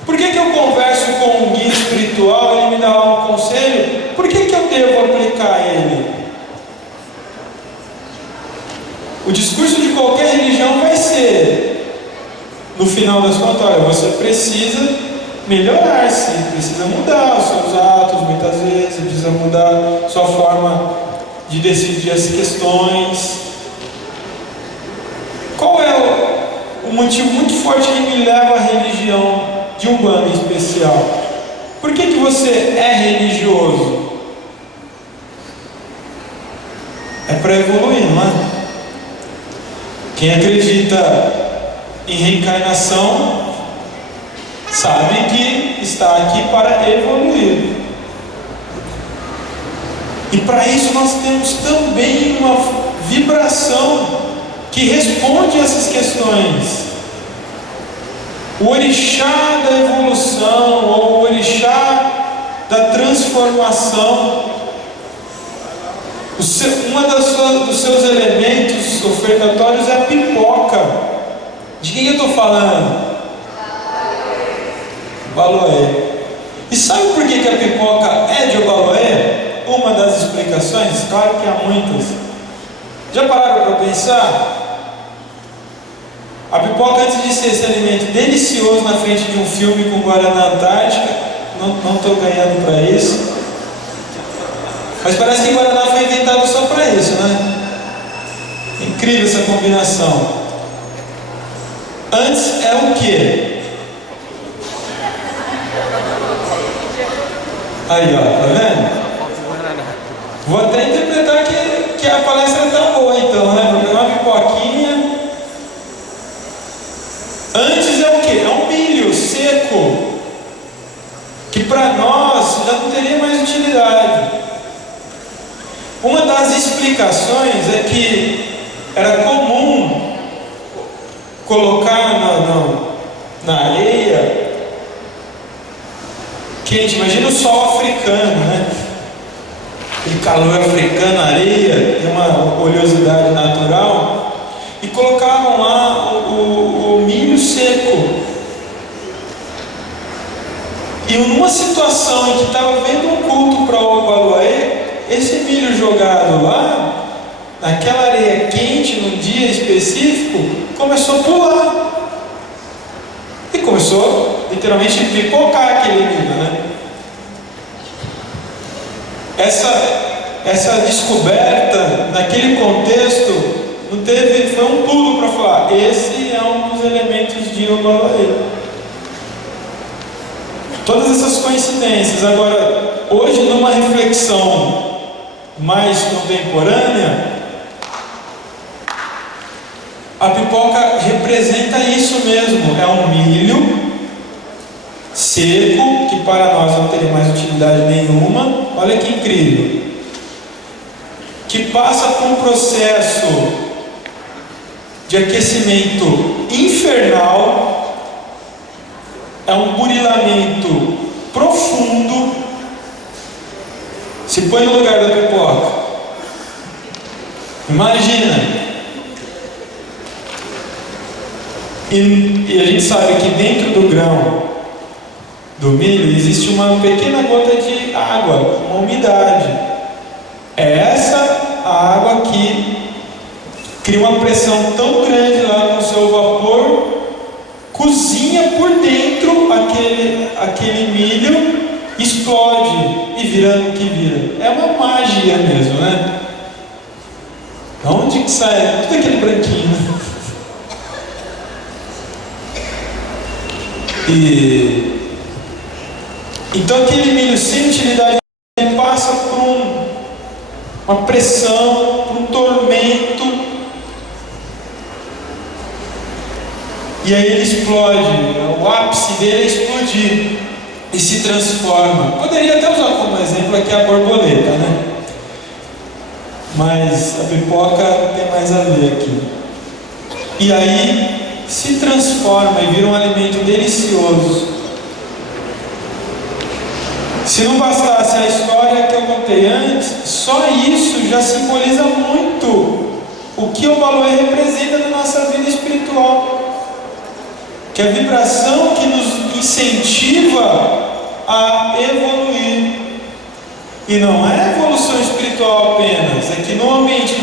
Por que eu converso com um guia espiritual, ele me dá um conselho? Por que eu devo aplicar ele? O discurso de qualquer religião vai ser, no final das contas, olha, você precisa melhorar-se, precisa mudar os seus atos, muitas vezes, precisa mudar sua forma de decidir as questões. Qual é o motivo muito forte que me leva à religião de Umbanda em especial? Por que você é religioso? É para evoluir, não é? Quem acredita em reencarnação sabe que está aqui para evoluir. E para isso nós temos também uma vibração que responde a essas questões. O orixá da evolução, ou o orixá da transformação. Dos seus elementos ofertatórios é a pipoca. De quem eu estou falando? Obaloé. E sabe por que a pipoca é de Obaloé? Uma das explicações, claro que há muitas. Já pararam para pensar? A pipoca, antes de ser esse alimento delicioso na frente de um filme com Guaraná Antártica, não estou ganhando para isso, mas parece que Guaraná foi inventado só para isso, né? Incrível essa combinação. Antes é o quê? Aí, ó, tá vendo? Vou até interpretar que a palestra é tão boa então, né? Vou pegar uma pipoquinha. Antes é o quê? É um milho seco, que para nós já não teria mais utilidade. Uma das explicações é que era comum colocar na areia quente. Imagina o sol africano, né? Aquele calor africano, areia, tem uma oleosidade natural, e colocavam lá o milho seco. E numa situação em que estava vendo um culto para o Obaloaê, esse milho jogado lá, naquela areia quente, num dia específico, começou a pular. E começou literalmente a pipocar aquele milho, né? Essa descoberta, naquele contexto, foi um pulo para falar, esse é um dos elementos de Obaloaê. Todas essas coincidências. Agora, hoje, numa reflexão mais contemporânea, a pipoca representa isso mesmo. É um milho seco, que para nós não teria mais utilidade nenhuma. Olha que incrível. Que passa por um processo de aquecimento infernal. É um burilamento profundo. Se põe no lugar da pipoca. Imagina. E a gente sabe que dentro do grão do milho existe uma pequena gota de água, uma umidade. É essa água que cria uma pressão tão grande lá no seu vapor, cozinha por dentro aquele milho, explode e vira o que vira. É uma magia mesmo, né? Onde que sai tudo aquele branquinho? Então aquele milho sem utilidade, ele passa por uma pressão, por um tormento, e aí ele explode. O ápice dele é explodir e se transforma. Poderia até usar como exemplo aqui a borboleta, né? Mas a pipoca tem mais a ver aqui. E aí se transforma e vira um alimento delicioso. Se não bastasse a história que eu contei antes, só isso já simboliza muito o que o Obaloaê representa na nossa vida espiritual. Que é a vibração que nos incentiva a evoluir. E não é evolução espiritual apenas, é que no ambiente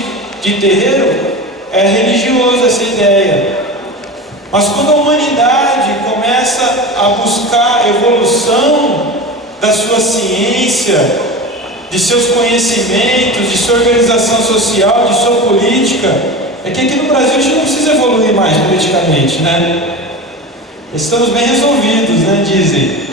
de terreiro é religioso essa ideia. Mas quando a humanidade começa a buscar evolução da sua ciência, de seus conhecimentos, de sua organização social, de sua política, é que aqui no Brasil a gente não precisa evoluir mais politicamente, né? Estamos bem resolvidos, né? Dizem.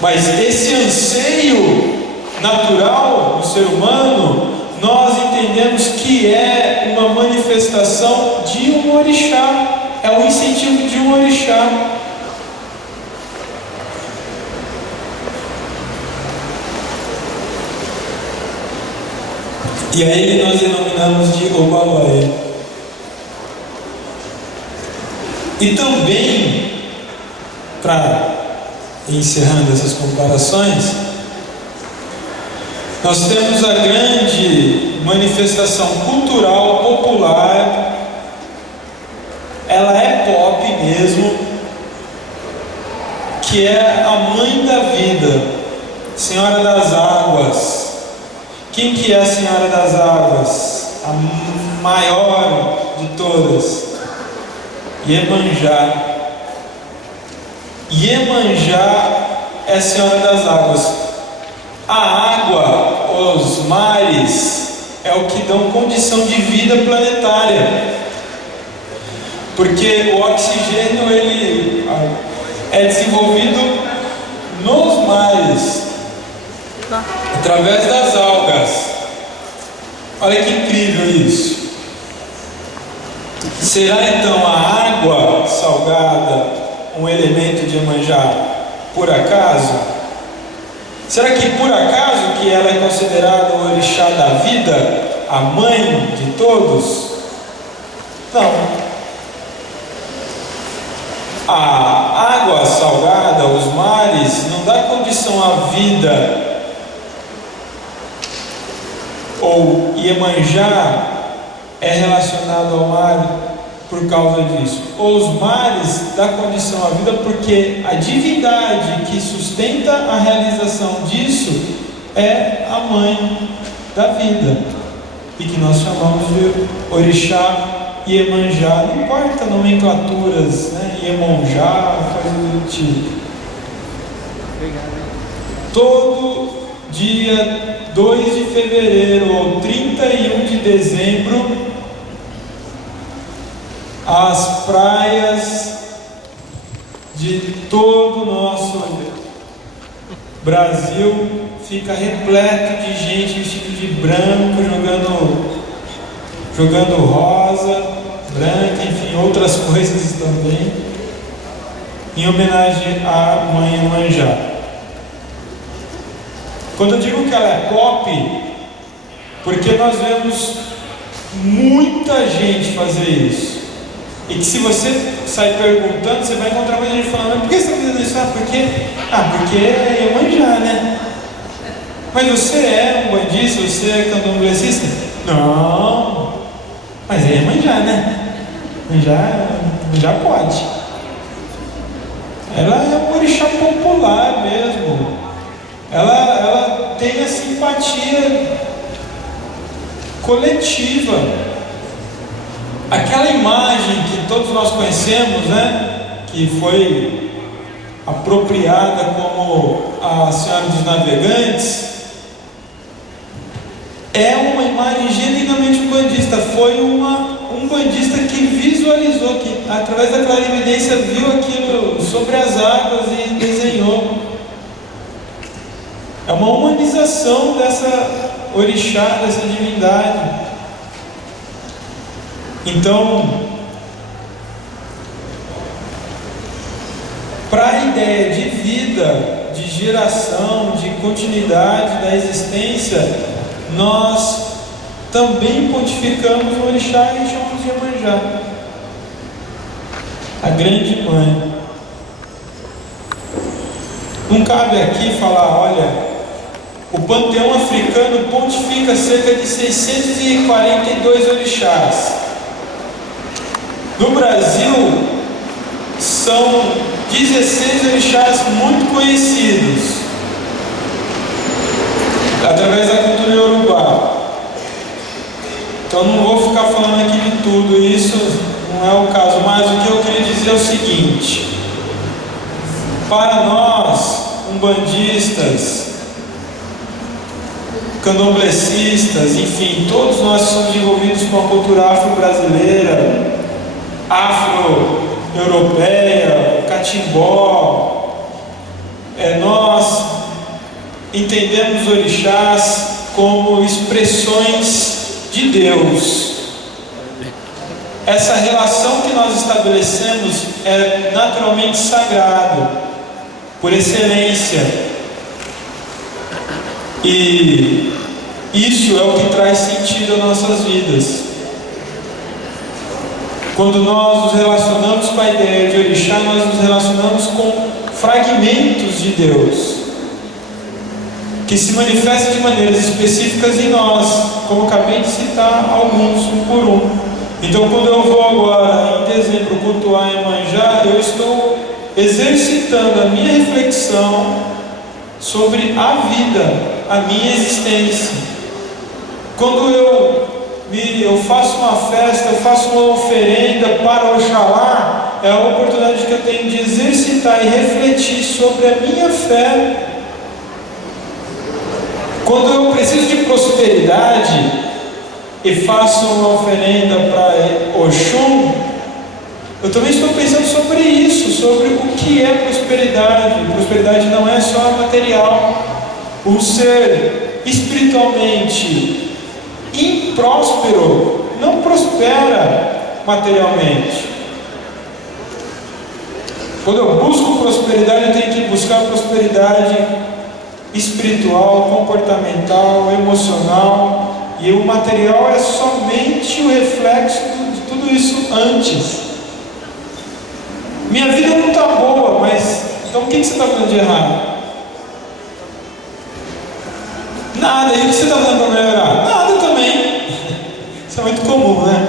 Mas esse anseio natural do ser humano, nós entendemos que é uma manifestação de um orixá, é um incentivo de um orixá. E a ele nós denominamos de Obaloaê. E também, para encerrando essas comparações, nós temos a grande manifestação cultural popular. Ela é pop mesmo, que é a mãe da vida, Senhora das Águas. Quem que é a Senhora das Águas? A maior de todas, Iemanjá. Iemanjá é a Senhora das Águas. A água, os mares, é o que dão condição de vida planetária. Porque o oxigênio ele é desenvolvido nos mares, através das algas. Olha que incrível isso. Será então a água salgada um elemento de Iemanjá por acaso? Será que por acaso que ela é considerada o orixá da vida, a mãe de todos? Não. A água salgada, os mares, não dá condição à vida. Ou Iemanjá é relacionado ao mar por causa disso. Ou os mares dá condição à vida porque a divindade que sustenta a realização disso é a mãe da vida, e que nós chamamos de orixá Iemanjá. Não importa nomenclaturas, né? Iemonjá, coisa do tipo. Todo dia 2 de fevereiro ou 31 de dezembro, as praias de todo o nosso Brasil fica repleto de gente vestida de branco, jogando rosa, branca, enfim, outras coisas também, em homenagem à mãe Iemanjá. Quando eu digo que ela é pop, porque nós vemos muita gente fazer isso. E que se você sair perguntando, você vai encontrar muita gente falando: por que você está fazendo isso? Porque é Iemanjá, né? Mas você é um bandista? Você é candomblessista? Não, mas é Iemanjá, né? Já pode. Ela é um orixá popular mesmo. Ela tem a simpatia coletiva. Aquela imagem que todos nós conhecemos, né, que foi apropriada como a Senhora dos Navegantes, é uma imagem genuinamente umbandista. Foi um umbandista que visualizou, que através da clarividência viu aquilo sobre as águas e desenhou. É uma humanização dessa orixá, dessa divindade. Então, para a ideia de vida, de geração, de continuidade da existência, nós também pontificamos o orixá e chamamos de Iemanjá, a grande mãe. Não cabe aqui falar: olha, o panteão africano pontifica cerca de 642 orixás. No Brasil, são 16 orixás muito conhecidos, através da cultura iorubá. Então não vou ficar falando aqui de tudo isso, não é o caso, mas o que eu queria dizer é o seguinte: para nós, umbandistas, candomblecistas, enfim, todos nós somos envolvidos com a cultura afro-brasileira, afro-europeia, catimbó. Nós entendemos orixás como expressões de Deus. Essa relação que nós estabelecemos é naturalmente sagrada, por excelência, e isso é o que traz sentido às nossas vidas. Quando nós nos relacionamos com a ideia de orixá, nós nos relacionamos com fragmentos de Deus, que se manifestam de maneiras específicas em nós, como eu acabei de citar alguns, um por um. Então, quando eu vou agora, em dezembro, cultuar Iemanjá, eu estou exercitando a minha reflexão sobre a vida, a minha existência. Quando eu faço uma festa, eu faço uma oferenda para Oxalá, é a oportunidade que eu tenho de exercitar e refletir sobre a minha fé. Quando eu preciso de prosperidade, e faço uma oferenda para Oxum, eu também estou pensando sobre isso, sobre o que é prosperidade. Prosperidade não é só material. Um ser espiritualmente impróspero não prospera materialmente. Quando eu busco prosperidade, eu tenho que buscar prosperidade espiritual, comportamental, emocional, e o material é somente o reflexo de tudo isso antes. Minha vida não está boa, mas então o que você está fazendo de errado? Nada. E o que você está fazendo para melhorar? Nada também. Isso é muito comum, né?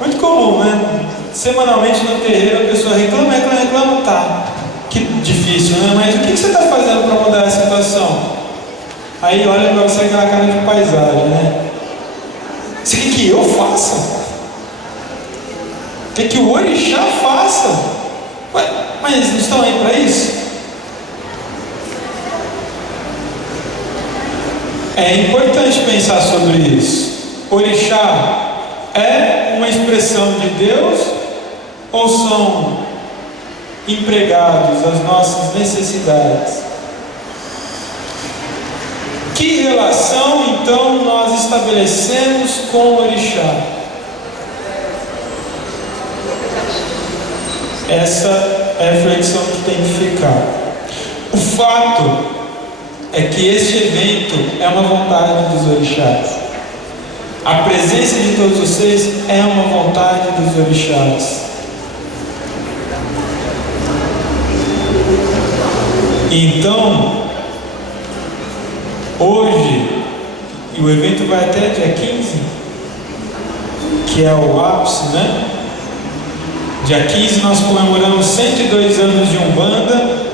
Muito comum, né? Semanalmente no terreiro a pessoa reclama, tá. Que difícil, né? Mas o que você está fazendo para mudar a situação? Aí olha para você com aquela cara de paisagem, né? Você quer que eu faça? Quer que o orixá faça? Ué, mas eles não estão aí para isso? É importante pensar sobre isso. Orixá é uma expressão de Deus ou são empregados às nossas necessidades? Que relação então nós estabelecemos com o orixá? Essa é a reflexão que tem que ficar. O fato é que este evento é uma vontade dos orixás. A presença de todos vocês é uma vontade dos orixás. Então, hoje, e o evento vai até dia 15, que é o ápice, né? Dia 15 nós comemoramos 102 anos de Umbanda.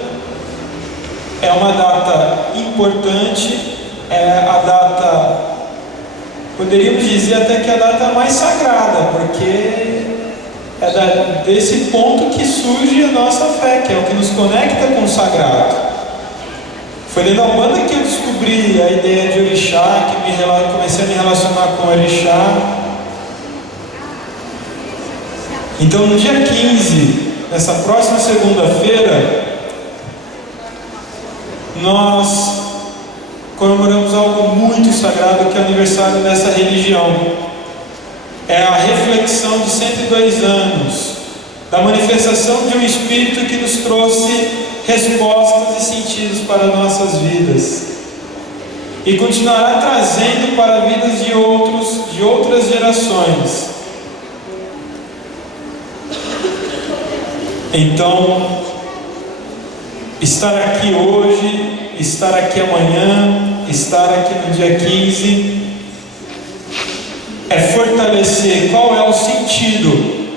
É uma data importante, é a data, poderíamos dizer até que é a data mais sagrada, porque é desse ponto que surge a nossa fé, que é o que nos conecta com o sagrado. Foi dentro da Umbanda que eu descobri a ideia de orixá, que comecei a me relacionar com o orixá. Então no dia 15, nessa próxima segunda-feira, nós comemoramos algo muito sagrado, que é o aniversário dessa religião. É a reflexão de 102 anos da manifestação de um Espírito que nos trouxe respostas e sentidos para nossas vidas, e continuará trazendo para vidas de outras gerações. Então, estar aqui hoje, estar aqui amanhã, estar aqui no dia 15, é fortalecer qual é o sentido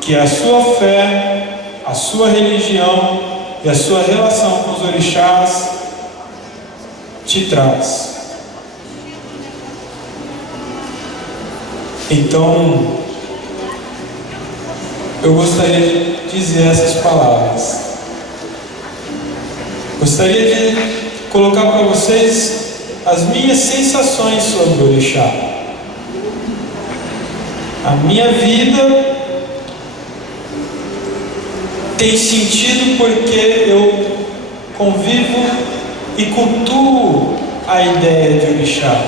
que a sua fé, a sua religião e a sua relação com os orixás te traz. Então, eu gostaria de dizer essas palavras. Gostaria de colocar para vocês as minhas sensações sobre o orixá. A minha vida tem sentido porque eu convivo e cultuo a ideia de orixá,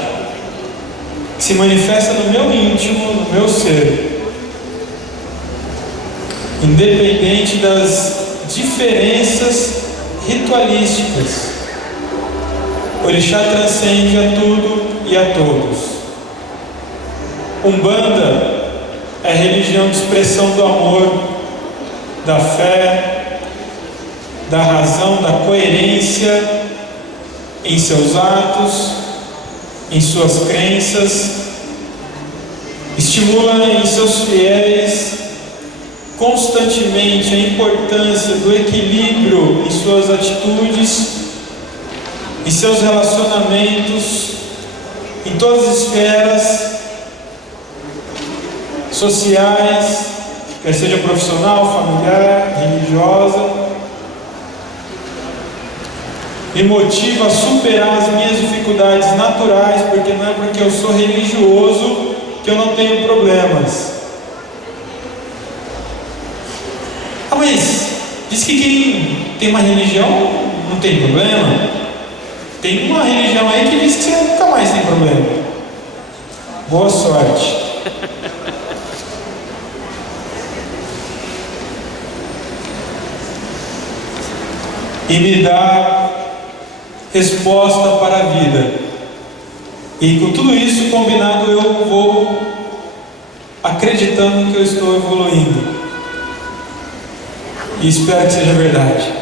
que se manifesta no meu íntimo, no meu ser. Independente das diferenças ritualísticas, o orixá transcende a tudo e a todos. Umbanda é religião de expressão do amor, da fé, da razão, da coerência em seus atos, em suas crenças, estimula em seus fiéis constantemente a importância do equilíbrio em suas atitudes, em seus relacionamentos, em todas as esferas sociais, quer seja profissional, familiar, religiosa. me motiva a superar as minhas dificuldades naturais, porque não é porque eu sou religioso que eu não tenho problemas. Ah, mas diz que quem tem uma religião não tem problema. Tem uma religião aí que diz que você nunca mais tem problema. Boa sorte. E me dá resposta para a vida. E com tudo isso combinado, eu vou acreditando que eu estou evoluindo. E espero que seja verdade.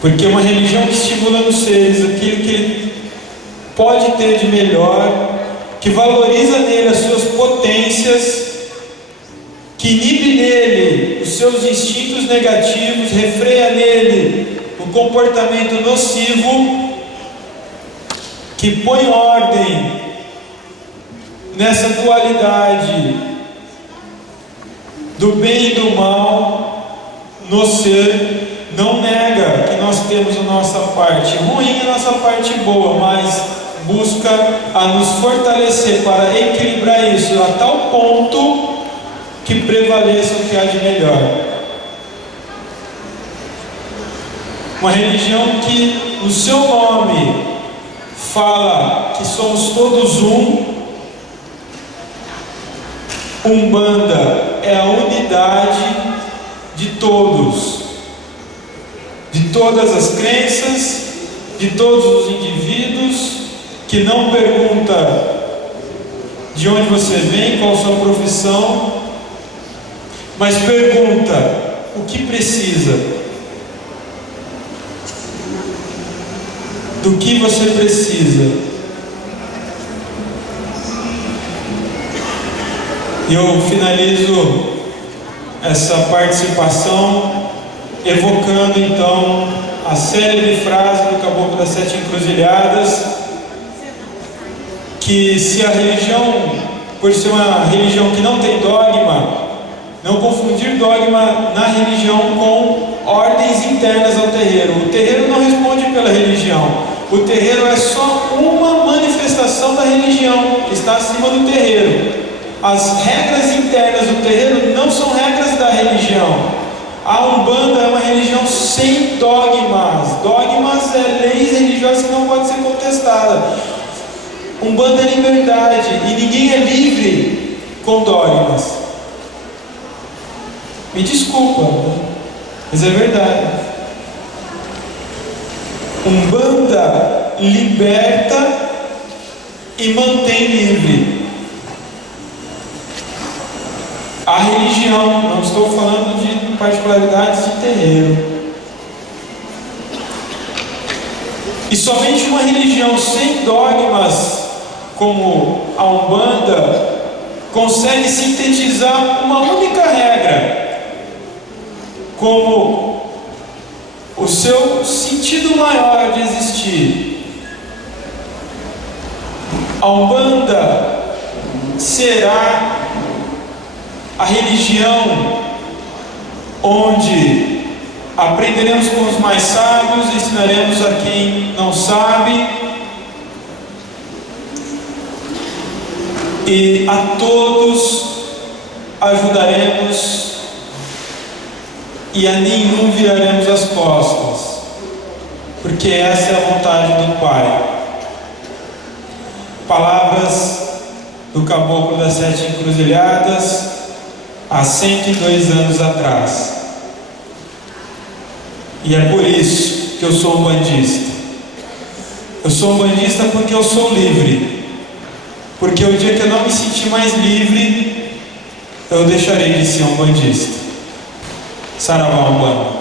Porque uma religião que estimula nos seres aquilo que ele pode ter de melhor, que valoriza nele as suas potências, que inibe nele os seus instintos negativos, refreia nele o comportamento nocivo, que põe ordem nessa dualidade do bem e do mal no ser, não nega que nós temos a nossa parte ruim e a nossa parte boa, mas busca a nos fortalecer para equilibrar isso a tal ponto que prevaleça o que há de melhor. Uma religião que no seu nome fala que somos todos um. Umbanda é a unidade de todos, de todas as crenças, de todos os indivíduos, que não pergunta de onde você vem, qual a sua profissão, mas pergunta o que precisa, do que você precisa. E eu finalizo essa participação evocando então a célebre frase do Caboclo das Sete Encruzilhadas, que se a religião, por ser uma religião que não tem dogma, não confundir dogma na religião com ordens internas ao terreiro. O terreiro não responde pela religião. O terreiro é só uma manifestação da religião que está acima do terreiro. As regras internas do terreiro não são regras da religião. A Umbanda é uma religião sem dogmas. Dogmas é leis religiosas que não podem ser contestadas. Umbanda é liberdade e ninguém é livre com dogmas. Me desculpa, mas é verdade. Umbanda liberta e mantém livre. A religião, não estou falando de particularidades de terreiro. E somente uma religião sem dogmas, como a Umbanda, consegue sintetizar uma única regra, como o seu sentido maior de existir. A Umbanda será a religião onde aprenderemos com os mais sábios, ensinaremos a quem não sabe, e a todos ajudaremos e a nenhum viraremos as costas, porque essa é a vontade do Pai. Palavras do Caboclo das Sete Encruzilhadas há 102 anos atrás. E é por isso que eu sou umbandista. Eu sou umbandista porque eu sou livre. Porque o dia que eu não me sentir mais livre, eu deixarei de ser umbandista. Saravá, Umbanda.